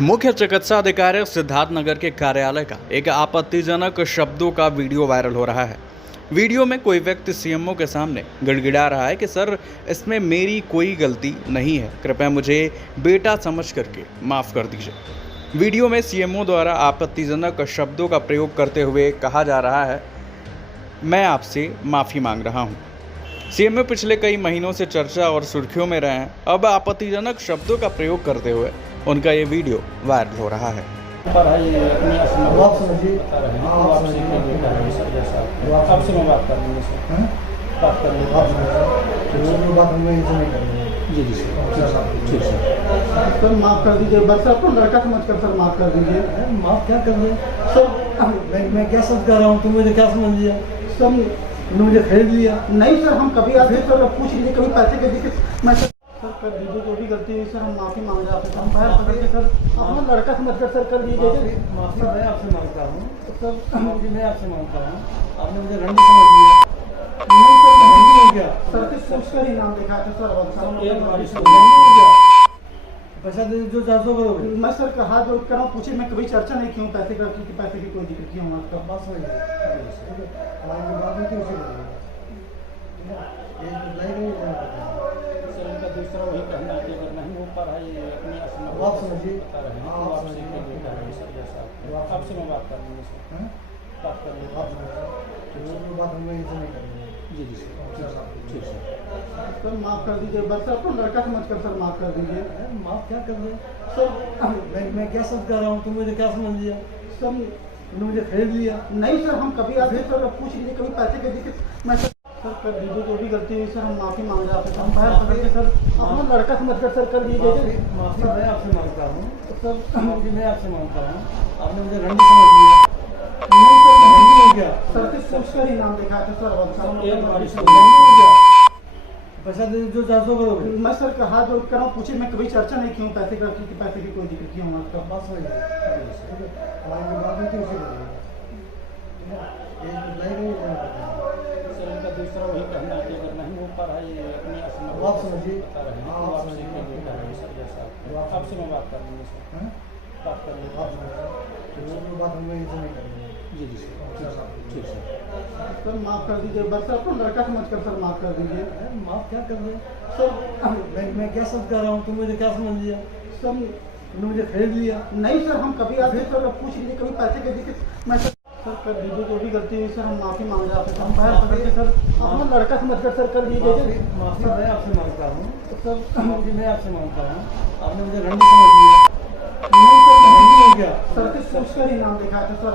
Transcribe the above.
मुख्य चिकित्सा अधिकारी सिद्धार्थनगर के कार्यालय का एक आपत्तिजनक शब्दों का वीडियो वायरल हो रहा है। वीडियो में कोई व्यक्ति सीएमओ के सामने गिड़गिड़ा रहा है कि सर, इसमें मेरी कोई गलती नहीं है, कृपया मुझे बेटा समझ करके माफ़ कर दीजिए। वीडियो में सीएमओ द्वारा आपत्तिजनक शब्दों का प्रयोग करते हुए कहा जा रहा है, मैं आपसे माफ़ी मांग रहा हूँ। सीएमओ पिछले कई महीनों से चर्चा और सुर्खियों में रहे हैं। अब आपत्तिजनक शब्दों का प्रयोग करते हुए उनका ये वीडियो वायरल हो रहा है। आपसे मैं बात कर लूँगी सर, बात कर लूँगी बात जी जी सर, ठीक सर माफ़ कर दीजिए। बस आपको लड़का समझ कर सर माफ़ कर दीजिए। माफ़ क्या कर रहे सर? मैं क्या समझ कर रहा हूँ? तुम मुझे क्या समझ लिया सर? तुमने मुझे खरीद लिया? नहीं सर, हम कभी आते सर पूछ लीजिए, कभी पैसे के दिक्कत मैं सर कर दीजिए, जो भी गलती हुई सर हम माफ़ी मांग रहे हैं आपसे। हम बाहर पकड़ के सर अपना लड़का समझ कर सर कर दीजिए। माफ़ी मैं आपसे मांगता हूँ सर, मैं आपसे मांगता हूँ। आपने मुझे रंडी समझ लिया? नहीं सर, नहीं हो गया सर, के सोच कर ही नाम लिखा था सर। पैसा दे जो 400 करोगे। मैं सर का हाथ जोड़ कर रहा हूँ, पूछे मैं कभी चर्चा नहीं की हूँ पैसे की कोई दिक्कत क्यों हूँ आपका बात समझ दूसरा वही कहना है कि अगर नहीं हो पा रहा है अपने आप समझिए, आपसे मैं बात कर लूँगी सर, बात कर लूँगी बात जी जी सर, ठीक सर माफ़ कर दीजिए। बस आपको लड़का समझ कर सर माफ़ कर दीजिए। माफ़ क्या कर रहे सर? मैं क्या समझ कर रहा हूँ? तुम मुझे क्या समझ लिया सर? तुमने मुझे खरीद लिया? नहीं सर, हम कभी आते सर पूछ लीजिए, कभी पैसे के दिक्कत मैं सर कर दीजिए, जो भी गलती हुई सर हम माफ़ी मांग रहे हैं आपसे। हम बाहर पकड़ के सर अपना लड़का समझ कर सर कर दीजिए। माफ़ी मैं आपसे मांगता हूँ सर, मैं आपसे मांगता हूँ। आपने मुझे रंडी समझ लिया? नहीं सर, नहीं हो गया सर, के सोच कर ही नाम लिखा था सर। पैसा दे जो 400 करोगे। मैं सर का हाथ जोड़ कर रहा हूँ, पूछे मैं कभी चर्चा नहीं की हूँ पैसे की कोई दिक्कत क्यों हूँ आपका बात समझ दूसरा वही कहना है कि अगर नहीं हो पा रहा है अपने आप समझिए, आपसे मैं बात कर लूँगी सर, बात कर लूँगी बात जी जी सर, ठीक सर माफ़ कर दीजिए। बस आपको लड़का समझ कर सर माफ़ कर दीजिए। माफ़ क्या कर रहे सर? मैं क्या समझ कर रहा हूँ? तुम मुझे क्या समझ लिया सर? तुमने मुझे खरीद लिया? नहीं सर, हम कभी आते सर पूछ लीजिए, कभी पैसे के दिक्कत मैं सर कर दीजिए, जो भी गलती हुई सर हम माफ़ी मांग रहे हैं आपसे। हम बाहर पकड़ के सर अपना लड़का समझ कर सर कर दीजिए। माफ़ी मैं आपसे मांगता हूँ सर, मैं आपसे मांगता हूँ। आपने मुझे रंडी समझ लिया? नहीं सर, नहीं हो गया सर, के सोच कर ही नाम लिखा था सर।